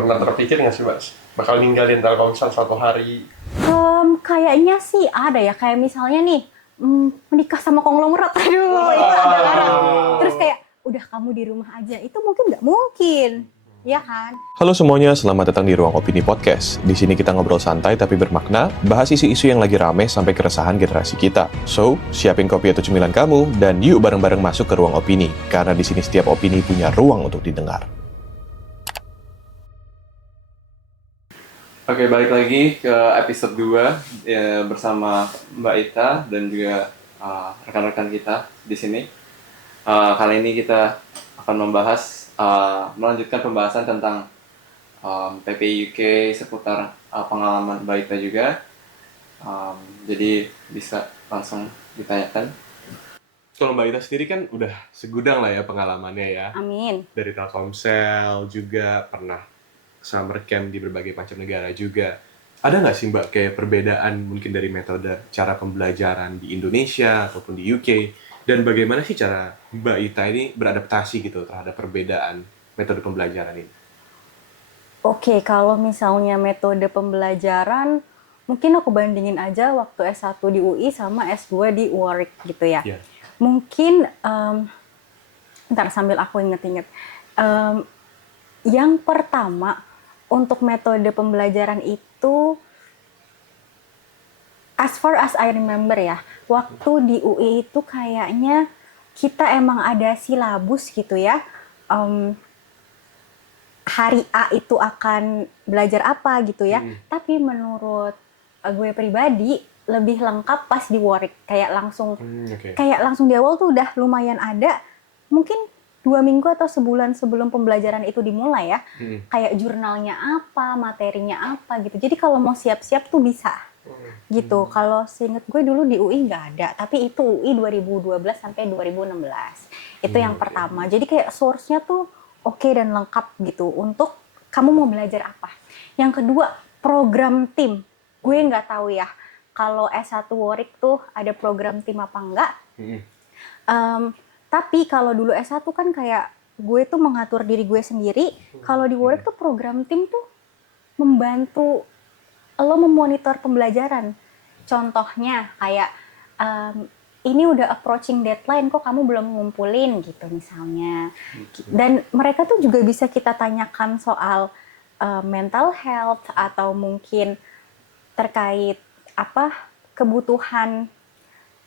pernah terpikir nggak sih, Mas, bakal ninggalin Telkomsel suatu hari? Kayaknya sih ada ya, kayak misalnya nih menikah sama konglomerat, aduh itu ada kan. Terus kayak udah kamu di rumah aja, itu mungkin nggak mungkin, ya kan? Halo semuanya, selamat datang di Ruang Opini Podcast. Di sini kita ngobrol santai tapi bermakna, bahas isu-isu yang lagi rame sampai keresahan generasi kita. So, siapin kopi atau cemilan kamu dan yuk bareng-bareng masuk ke Ruang Opini, karena di sini setiap opini punya ruang untuk didengar. Oke, balik lagi ke episode 2 ya, bersama Mbak Ita dan juga rekan-rekan kita di sini. Kali ini kita akan melanjutkan pembahasan tentang PPI UK seputar pengalaman Mbak Ita juga. Jadi bisa langsung ditanyakan. Kalau Mbak Ita sendiri kan udah segudang lah ya pengalamannya ya. Amin. Dari Telkomsel juga pernah summer camp di berbagai macam negara juga. Ada nggak sih Mbak kayak perbedaan mungkin dari metode cara pembelajaran di Indonesia ataupun di UK? Dan bagaimana sih cara Mbak Ita ini beradaptasi gitu terhadap perbedaan metode pembelajaran ini? Oke, kalau misalnya metode pembelajaran, mungkin aku bandingin aja waktu S1 di UI sama S2 di Warwick gitu ya. Yeah. Mungkin, ntar sambil aku inget-inget. Yang pertama, untuk metode pembelajaran itu, as far as I remember ya, waktu di UI itu kayaknya kita emang ada silabus gitu ya. Hari A itu akan belajar apa gitu ya. Tapi menurut gue pribadi lebih lengkap pas di Warwick. Kayak langsung di awal tuh udah lumayan ada. Mungkin 2 minggu atau sebulan sebelum pembelajaran itu dimulai ya. Kayak jurnalnya apa, materinya apa gitu. Jadi kalau mau siap-siap tuh bisa. Gitu. Kalau seinget gue dulu di UI nggak ada. Tapi itu UI 2012 sampai 2016. Itu yang pertama. Jadi kayak source-nya tuh oke dan lengkap gitu untuk kamu mau belajar apa. Yang kedua, program tim. Gue nggak tahu ya kalau S1 Warwick tuh ada program tim apa enggak. Tapi kalau dulu S1 kan kayak gue tuh mengatur diri gue sendiri. Kalau di Warwick tuh program tim tuh membantu lo memonitor pembelajaran. Contohnya kayak ini udah approaching deadline, kok kamu belum ngumpulin gitu misalnya. Dan mereka tuh juga bisa kita tanyakan soal mental health atau mungkin terkait kebutuhan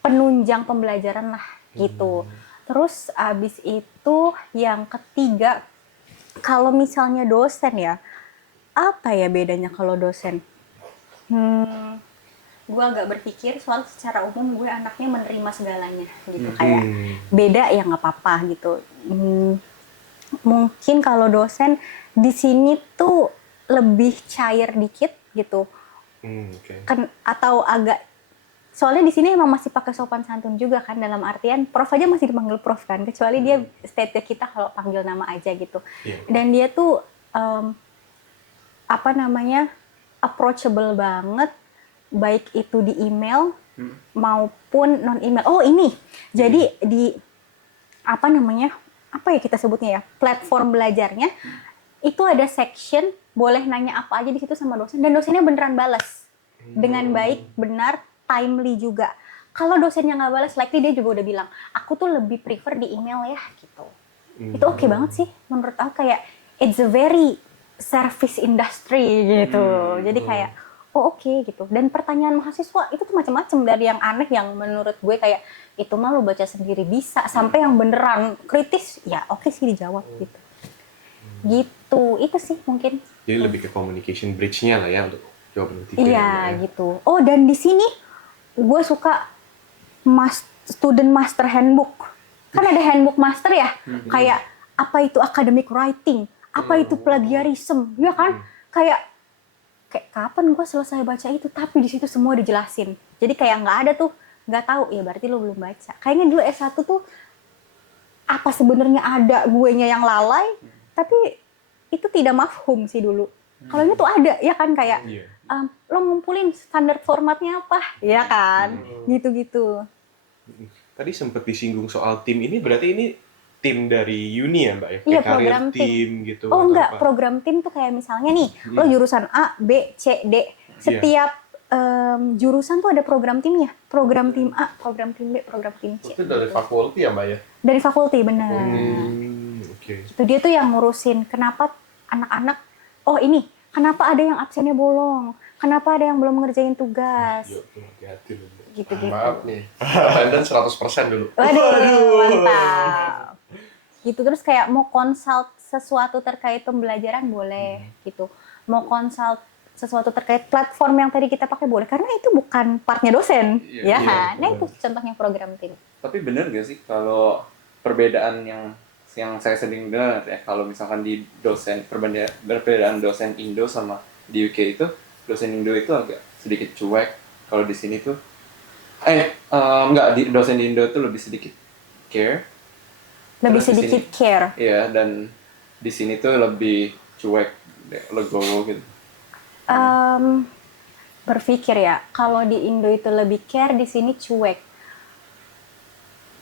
penunjang pembelajaran lah gitu. Terus abis itu yang ketiga, kalau misalnya dosen ya, apa ya bedanya kalau dosen? Gue agak berpikir soal secara umum gue anaknya menerima segalanya gitu. Kayak beda ya nggak apa-apa gitu. Mungkin kalau dosen di sini tuh lebih cair dikit gitu. Kan atau agak, soalnya di sini emang masih pakai sopan santun juga kan, dalam artian prof aja masih dipanggil prof kan, kecuali dia state kita kalau panggil nama aja gitu. Dan dia tuh approachable banget, baik itu di email maupun non email. Oh ini, jadi di kita sebutnya ya, platform belajarnya itu ada section boleh nanya apa aja di situ sama dosen, dan dosennya beneran balas dengan baik, benar, timely juga. Kalau dosennya nggak balas, likely dia juga udah bilang, aku tuh lebih prefer di email ya gitu. Itu oke banget sih menurut aku, kayak it's a very service industry gitu. Jadi kayak oke gitu. Dan pertanyaan mahasiswa itu tuh macam-macam, dari yang aneh yang menurut gue kayak itu mah lu baca sendiri bisa, sampai yang beneran kritis ya oke sih dijawab gitu. Gitu, itu sih mungkin. Jadi lebih ke communication bridge-nya lah ya untuk jawaban tiga. Iya gitu. Oh, dan di sini gue suka student master handbook. Kan ada handbook master ya, kayak apa itu academic writing, apa itu plagiarism, ya kan? Kayak kapan gue selesai baca itu, tapi di situ semua dijelasin. Jadi kayak nggak ada tuh, nggak tahu ya berarti lo belum baca. Kayaknya dulu S1 tuh apa sebenarnya ada guenya yang lalai, tapi itu tidak mafhum sih dulu. Kalau ini tuh ada ya kan, kayak lo ngumpulin standar formatnya apa, ya kan? Gitu-gitu. Tadi sempat disinggung soal tim ini, berarti ini tim dari uni ya Mbak ya? Iya, Kayak karir program tim gitu. Oh atau enggak, apa? program tim tuh kayak misalnya nih, lo jurusan A, B, C, D. Setiap jurusan tuh ada program timnya. Program tim A, program tim B, program tim C. Itu dari fakulti ya Mbak ya? Dari fakulti, bener. Oke. Itu dia tuh yang ngurusin kenapa anak-anak, oh ini, kenapa ada yang absennya bolong, kenapa ada yang belum ngerjain tugas, Yuk, tuh hati-hati loh. gitu-gitu. Maaf nih, attendance 100% dulu. Waduh, mantap. Gitu, terus kayak mau consult sesuatu terkait pembelajaran boleh, gitu. Mau consult sesuatu terkait platform yang tadi kita pakai boleh, karena itu bukan partnya dosen, Iya, ya iya, kan? Nah benar. itu contohnya program tim. Tapi bener gak sih kalau perbedaan yang saya sering dengar ya, kalau misalkan di perbedaan dosen Indo sama di UK itu, dosen Indo itu agak sedikit cuek, kalau di sini tuh enggak, dosen di Indo tuh lebih sedikit care. Lebih Terus di sedikit care. Iya, dan di sini tuh lebih cuek, legowo gitu. Berpikir ya, kalau di Indo itu lebih care, di sini cuek.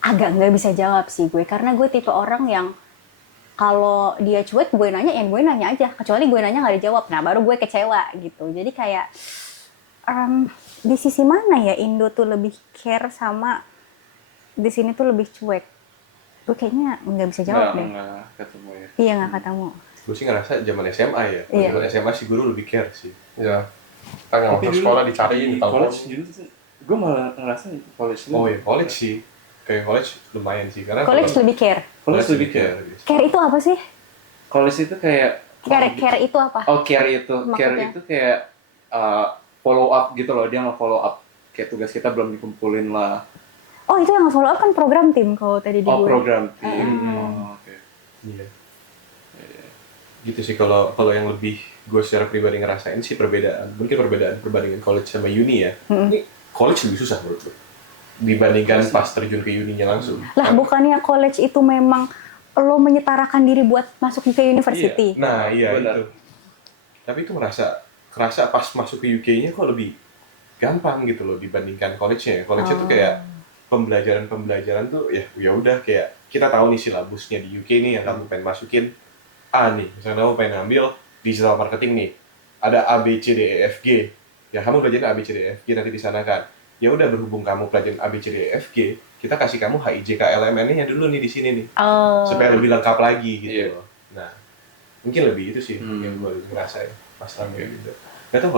Agak nggak bisa jawab sih gue, karena gue tipe orang yang kalau dia cuek, gue nanya aja. Kecuali gue nanya nggak dijawab, nah baru gue kecewa gitu. Jadi kayak di sisi mana ya Indo tuh lebih care sama di sini tuh lebih cuek? Gue kayaknya nggak bisa jawab deh. Nggak ketemu ya. Iya, nggak ketemu. Gue sih ngerasa zaman SMA ya. Iya. Zaman SMA sih guru lebih care sih. Ya, kita nggak masuk sekolah dicariin, di tahu. college dulu tuh, gue malah ngerasa college itu Oh ya, college sih. Kayak college lumayan sih. Karena College kalau- lebih care. college lebih care. Yes. Care itu apa sih? College itu kayak Care itu apa? oh care itu Maksudnya? kayak follow up gitu loh, dia nge-follow up kayak tugas kita belum dikumpulin lah. Oh, itu yang follow up kan program tim kalau tadi di Oh, gue. program tim. Oh, oke. Iya. Gitu sih kalau yang lebih gue secara pribadi ngerasain sih mungkin perbandingan college sama uni ya. Ini college lebih susah menurut gue dibandingkan pas terjun ke uninya langsung. Lah, bukannya college itu memang lo menyetarakan diri buat masuk ke university? Iya. Nah, iya Benar. itu. Tapi itu kerasa pas masuk ke UK-nya kok lebih gampang gitu loh dibandingkan college-nya. College-nya tuh kayak pembelajaran tuh ya udah kayak kita tahu nih silabusnya di UK nih yang kamu pengen masukin A nih. Misalnya kamu pengen ambil digital marketing nih. Ada A B C D E F G. Ya kamu belajar A B C D E F G nanti di sana kan. Ya udah berhubung kamu pelajaran A B C D E F G, kita kasih kamu H I J K L M N-nya dulu nih di sini nih. Oh. Supaya lebih lengkap lagi gitu Iya. loh. Nah, mungkin lebih itu sih yang gue ngerasain pas ambil gitu. Gak tau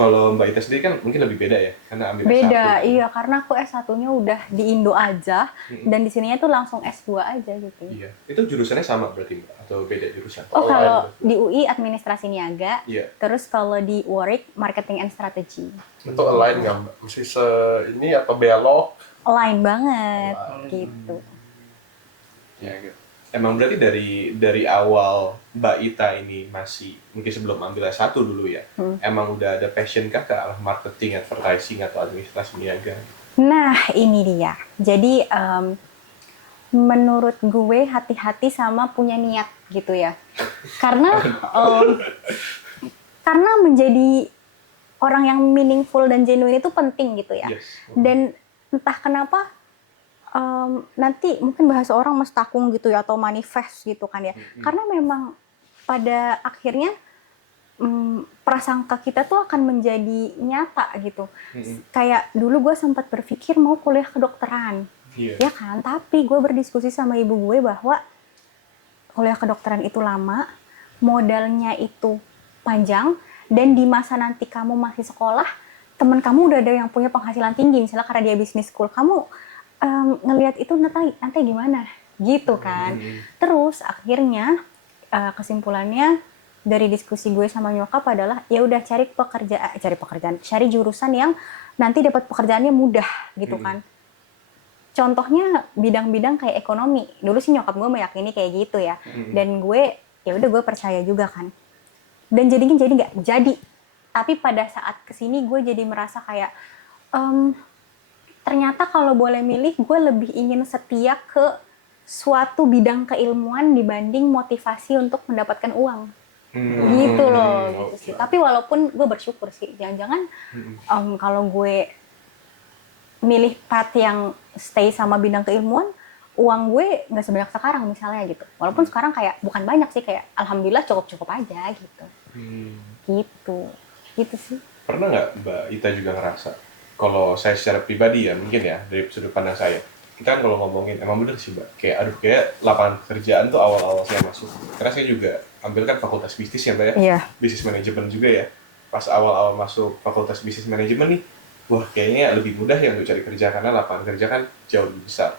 kalau Mbak Ita sendiri kan mungkin lebih beda ya, karena ambil Beda, S1. iya, karena aku S1-nya udah di Indo aja, dan di sininya tuh langsung S2 aja gitu. Iya. Itu jurusannya sama berarti Mbak? Atau beda jurusan? Oh, kalau lain. di UI administrasi niaga, Iya. terus kalau di Warwick marketing and strategy. Itu align nggak Mbak? Mesti ini atau belok? Align banget, gitu. Ya gitu. Emang berarti dari awal Mbak Ita ini masih, mungkin sebelum ambil S1 dulu ya, emang udah ada passion kah ke arah marketing, advertising, atau administrasi niaga? Nah, ini dia. Jadi, menurut gue hati-hati sama punya niat gitu ya. Karena karena menjadi orang yang meaningful dan genuine itu penting gitu ya. Yes. Dan entah kenapa nanti mungkin bahasa orang mestakung gitu ya, atau manifest gitu kan ya. Karena memang pada akhirnya prasangka kita tuh akan menjadi nyata gitu. Kayak dulu gue sempat berpikir mau kuliah kedokteran. Iya. Ya kan, tapi gue berdiskusi sama ibu gue bahwa kuliah kedokteran itu lama, modalnya itu panjang, dan di masa nanti kamu masih sekolah, teman kamu udah ada yang punya penghasilan tinggi, misalnya karena dia bisnis school, kamu ngelihat itu nanti gimana, gitu kan. Terus akhirnya kesimpulannya dari diskusi gue sama nyokap adalah ya udah cari jurusan yang nanti dapat pekerjaannya mudah gitu kan. Contohnya bidang-bidang kayak ekonomi. Dulu sih nyokap gue meyakini kayak gitu ya. Dan gue ya udah gue percaya juga kan. Dan jadi nggak jadi. Tapi pada saat kesini gue jadi merasa kayak ternyata kalau boleh milih gue lebih ingin setia ke suatu bidang keilmuan dibanding motivasi untuk mendapatkan uang. Gitu loh, gitu sih. Tapi walaupun gue bersyukur sih, jangan-jangan kalau gue milih path yang stay sama bidang keilmuan, uang gue nggak sebanyak sekarang misalnya gitu. Walaupun sekarang kayak bukan banyak sih, kayak alhamdulillah cukup aja gitu. Gitu sih. Pernah nggak Mbak Ita juga ngerasa, kalau saya secara pribadi ya mungkin ya dari sudut pandang saya, kita kan kalau ngomongin emang bener sih Mbak, kayak aduh kayak lapangan pekerjaan tuh awal-awal saya masuk, karena saya juga ambil kan fakultas bisnis ya Mbak ya, Iya. bisnis manajemen juga ya. Pas awal-awal masuk fakultas bisnis manajemen nih, wah kayaknya lebih mudah ya untuk cari kerja karena lapangan kerja kan jauh lebih besar.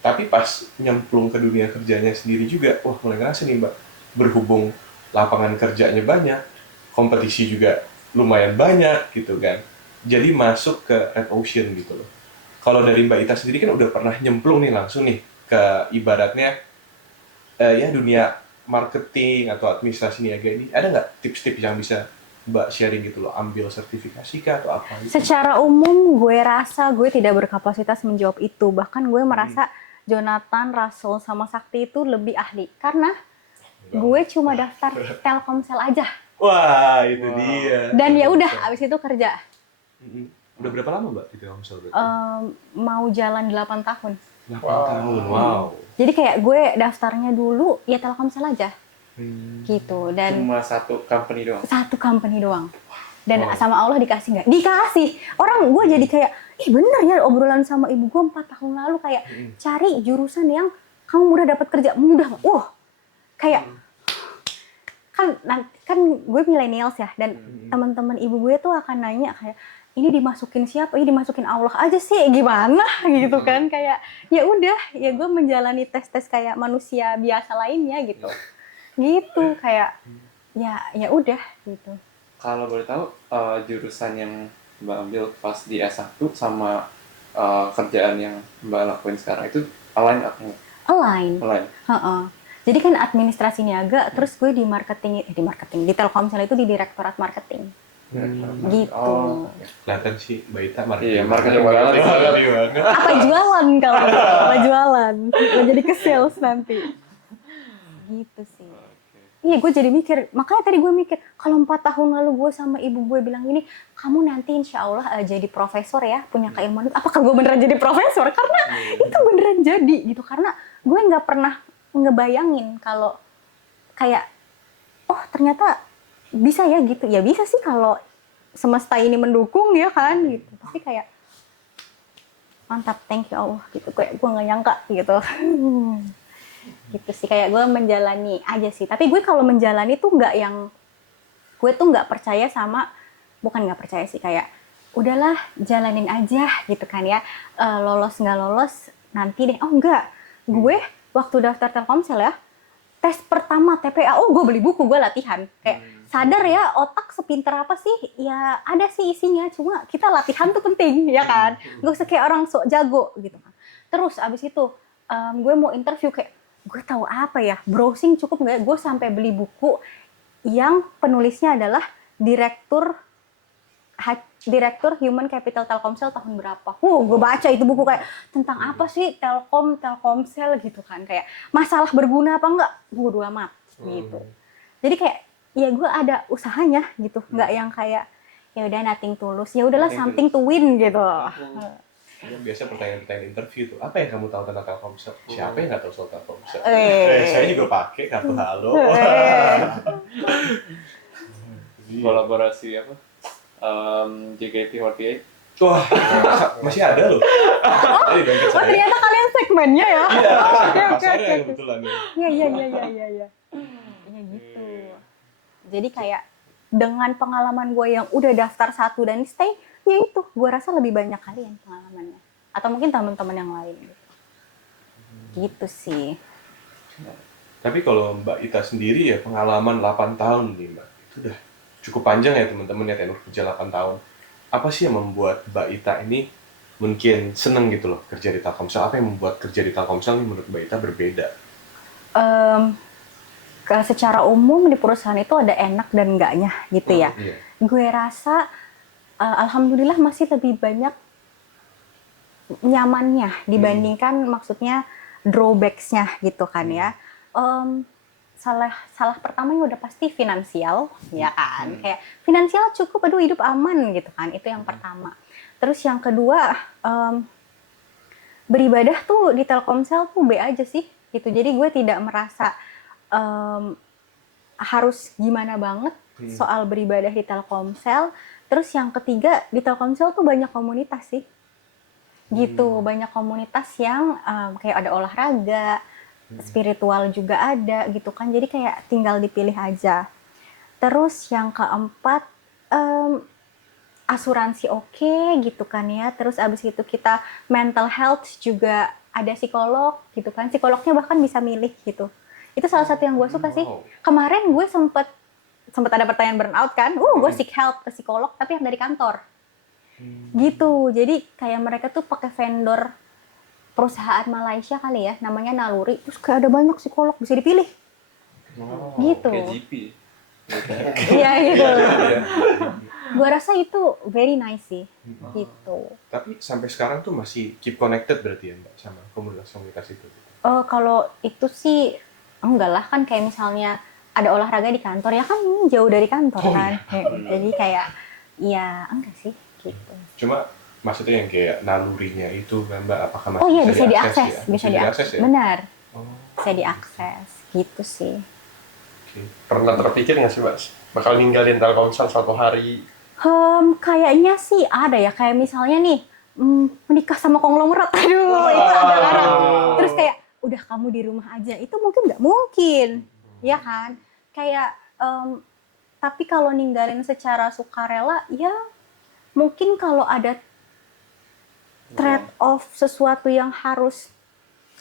Tapi pas nyemplung ke dunia kerjanya sendiri juga, wah mulai ngerasa nih Mbak, berhubung lapangan kerjanya banyak, kompetisi juga lumayan banyak gitu kan. Jadi masuk ke red ocean gitu loh. Kalau dari Mbak Ita sendiri kan udah pernah nyemplung nih langsung nih ke ibaratnya ya dunia marketing atau administrasi niaga ini. Ada nggak tips-tips yang bisa Mbak sharing gitu loh? Ambil sertifikasi kah atau apa gitu? Secara umum gue rasa gue tidak berkapasitas menjawab itu. Bahkan gue merasa Jonathan, Russell, sama Sakti itu lebih ahli. Karena gue cuma daftar Telkomsel aja. Wah, itu dia. Dan ya udah, abis itu kerja. Udah berapa lama Mbak di Telkomsel berarti? Mau jalan 8 tahun. 8 tahun, wow. Jadi kayak gue daftarnya dulu ya Telkomsel aja. Gitu. Dan Cuma satu company doang. satu company doang. Dan sama Allah dikasih nggak? Dikasih. Orang gue jadi kayak, bener ya obrolan sama ibu gue 4 tahun lalu kayak cari jurusan yang kamu mudah dapat kerja, mudah. Kayak kan gue millennials ya, dan teman-teman ibu gue tuh akan nanya kayak, ini dimasukin siapa? Ini dimasukin Allah aja sih, gimana gitu kan? Kayak ya udah, ya gue menjalani tes-tes kayak manusia biasa lainnya gitu. Gitu kayak ya udah gitu. Kalau boleh tahu jurusan yang Mbak ambil pas di S1 sama kerjaan yang Mbak lakuin sekarang itu align atau enggak? Align. Align. Jadi kan administrasi niaga, terus gue di marketing di Telkomsel itu di direktorat marketing. Gitu. Oh. Kelihatan sih Mbak Ita marketing. Iya, marketing banget. Apa jualan kalau apa jualan? Mau jadi ke sales nanti. Gitu sih. Iya, gue jadi mikir, makanya tadi gue mikir, kalau 4 tahun lalu gue sama ibu gue bilang gini, kamu nanti insya Allah jadi profesor ya, punya keilmuan itu, apakah gue beneran jadi profesor? Karena itu beneran jadi gitu, karena gue nggak pernah ngebayangin kalau kayak, ternyata bisa ya gitu. Ya bisa sih kalau semesta ini mendukung ya kan gitu, tapi kayak mantap, thank you Allah gitu, kayak gue nggak nyangka gitu. Gitu sih, kayak gue menjalani aja sih. Tapi gue kalau menjalani tuh gue tuh nggak percaya sama, bukan nggak percaya sih, kayak udahlah jalanin aja gitu kan ya, lolos nggak lolos nanti deh. Enggak, gue waktu daftar Telkomsel ya, tes pertama TPA, gue beli buku, gue latihan, kayak sadar ya, otak sepinter apa sih ya, ada sih isinya, cuma kita latihan tuh penting ya kan, gak usah kayak orang sok jago gitu kan. Terus abis itu gue mau interview, kayak gue tahu apa ya, browsing cukup nggak? Gue sampai beli buku yang penulisnya adalah direktur Human Capital Telkomsel tahun berapa. Gue baca itu buku, kayak tentang apa sih Telkomsel gitu kan, kayak masalah berguna apa enggak, bodo amat gitu. Jadi kayak ya gue ada usahanya gitu, nggak yang kayak ya udah nothing tulus, ya udahlah something to win gitu. Biasa pertanyaan-pertanyaan interview tuh, apa yang kamu tahu tentang Telkomsel? Siapa yang nggak tahu soal Telkomsel? Saya juga pakai kartu halo. Kolaborasi apa? JKT48. Wah, masih ada loh. Dari dompet saya. Ternyata kalian segmennya ya. Iya, Oke. pasarnya kebetulan. Iya. Ya gitu. Jadi kayak dengan pengalaman gue yang udah daftar 1 dan stay, ya itu gue rasa lebih banyak kalian pengalamannya, atau mungkin teman-teman yang lain gitu sih. Tapi kalau Mbak Ita sendiri ya pengalaman 8 tahun nih Mbak, itu udah cukup panjang ya teman-teman ya, tenur kerja 8 tahun. Apa sih yang membuat Mbak Ita ini mungkin seneng gitu loh kerja di Telkomsel? Apa yang membuat kerja di Telkomsel ini menurut Mbak Ita berbeda? Secara umum di perusahaan itu ada enak dan enggaknya gitu ya. Iya. Gue rasa alhamdulillah masih lebih banyak nyamannya dibandingkan maksudnya drawbacks-nya gitu kan ya. Salah pertamanya udah pasti finansial ya kan, kayak finansial cukup, hidup aman gitu kan, itu yang pertama. Terus yang kedua beribadah tuh di Telkomsel tuh B aja sih gitu. Jadi gue tidak merasa em, harus gimana banget soal beribadah di Telkomsel. Terus yang ketiga, di Telkomsel tuh banyak komunitas sih gitu, banyak komunitas yang kayak ada olahraga, spiritual juga ada gitu kan, jadi kayak tinggal dipilih aja. Terus yang keempat, em, asuransi oke gitu kan ya. Terus abis itu kita mental health juga ada psikolog gitu kan, psikolognya bahkan bisa milih gitu. Itu salah satu yang gue suka sih. Kemarin gue sempet ada pertanyaan burnout kan, gue seek help ke psikolog tapi yang dari kantor gitu. Jadi kayak mereka tuh pakai vendor perusahaan Malaysia kali ya, namanya Naluri. Terus kayak ada banyak psikolog bisa dipilih gitu. Kayak GP. Iya gitu. Gua rasa itu very nice sih gitu. Tapi sampai sekarang tuh masih keep connected berarti ya Mbak sama komunitas-komunitas itu? Kalau itu sih enggak lah, kan kayak misalnya ada olahraga di kantor ya kan jauh dari kantor kan. Jadi kayak ya enggak sih gitu. Cuma maksudnya yang kayak nalurinya itu Mbak, apakah masih Oh iya bisa diakses, ya? bisa diakses. Ya? Benar. Oh, Bisa diakses gitu sih. oke. Pernah terpikir nggak sih, Mbak, bakal ninggalin Telkomsel suatu hari? Kayaknya sih ada ya, kayak misalnya nih menikah sama konglomerat, aduh itu ada banget. Terus kayak udah kamu di rumah aja, itu mungkin nggak mungkin, ya kan? Kayak tapi kalau ninggalin secara sukarela, ya mungkin kalau ada trade off sesuatu yang harus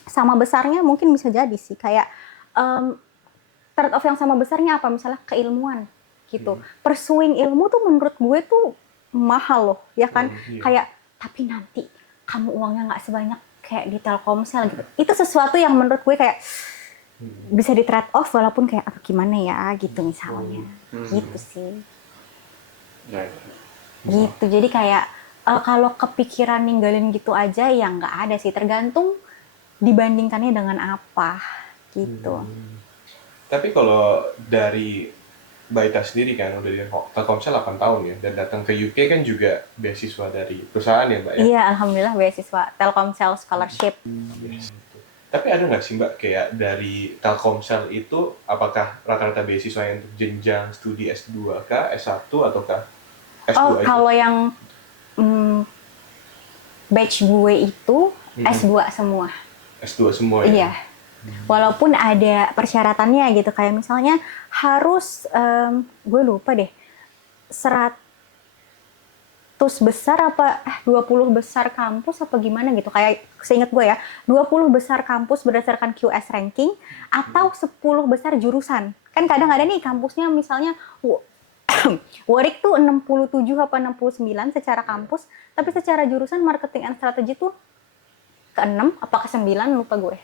sama besarnya mungkin bisa jadi sih. Kayak trade off yang sama besarnya apa? Misalnya keilmuan gitu. Pursuing ilmu tuh menurut gue tuh mahal loh, ya kan? Kayak tapi nanti kamu uangnya nggak sebanyak kayak di Telkomsel gitu. Itu sesuatu yang menurut gue kayak bisa di trade off walaupun kayak aduh gimana ya gitu misalnya. Gitu sih. Gitu. Jadi kayak kalau kepikiran ninggalin gitu aja ya nggak ada sih, tergantung dibandingkannya dengan apa gitu. Tapi kalau dari Mbak Ita sendiri kan udah di Telkomsel 8 tahun ya, dan datang ke UK kan juga beasiswa dari perusahaan ya Mbak ya? Iya, alhamdulillah beasiswa Telkomsel scholarship. Yes. Tapi ada nggak sih Mbak kayak dari Telkomsel itu apakah rata-rata beasiswa yang untuk jenjang studi S2 kah, S1 ataukah S2 Oh, aja? kalau yang batch gue itu S2 semua. S2 semua ya? Iya. Walaupun ada persyaratannya gitu, kayak misalnya harus gue lupa deh 100 besar apa 20 besar kampus apa gimana gitu, kayak seingat gue ya 20 besar kampus berdasarkan QS ranking atau 10 besar jurusan. Kan kadang ada nih kampusnya misalnya Warwick tuh 67 apa 69 secara kampus, tapi secara jurusan marketing and strategy tuh ke-6 apa ke-9 lupa gue.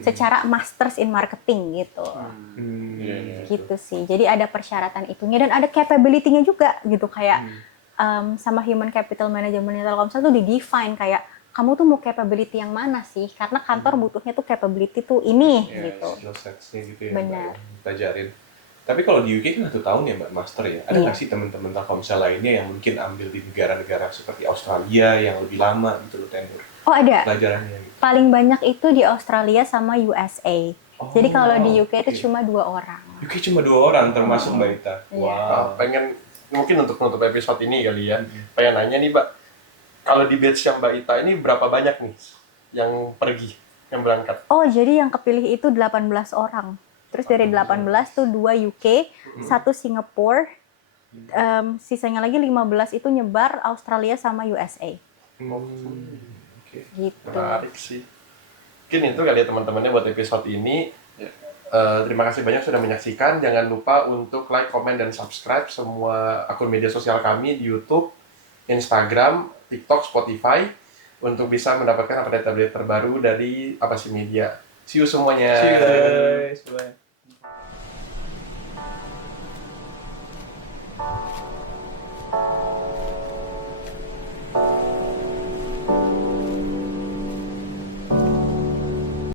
Secara masters in marketing gitu. Gitu sih. Jadi ada persyaratan itunya dan ada capability-nya juga gitu, kayak sama human capital management Telkomsel tuh di-define kayak kamu tuh mau capability yang mana sih? Karena kantor butuhnya tuh capability tuh ini gitu. Skill sets-nya gitu ya Benar. Mbak, yang pelajarin. Tapi kalau di UK kan 1 tahun ya Mbak master ya. Ada nggak sih teman-teman Telkomsel lainnya yang mungkin ambil di negara-negara seperti Australia yang lebih lama gitu loh tenur Oh ada. pelajarannya gitu? Paling banyak itu di Australia sama USA. Jadi kalau di UK itu cuma 2 orang. UK cuma 2 orang termasuk Mbak Ita. Wow. Pengen mungkin untuk menutup episode ini kali ya, pengen nanya nih Mbak, kalau di batch yang Mbak Ita ini berapa banyak nih yang pergi, yang berangkat? Oh, jadi yang kepilih itu 18 orang. Terus dari 18 tuh 2 UK, 1 Singapura, sisanya lagi 15 itu nyebar Australia sama USA. Oke. Gitu. Menarik sih. Mungkin itu kali ya teman-temannya buat episode ini. Terima kasih banyak sudah menyaksikan. Jangan lupa untuk like, comment, dan subscribe semua akun media sosial kami di YouTube, Instagram, TikTok, Spotify untuk bisa mendapatkan update-update terbaru dari Apa Sih Media. See you semuanya. See you guys. Bye.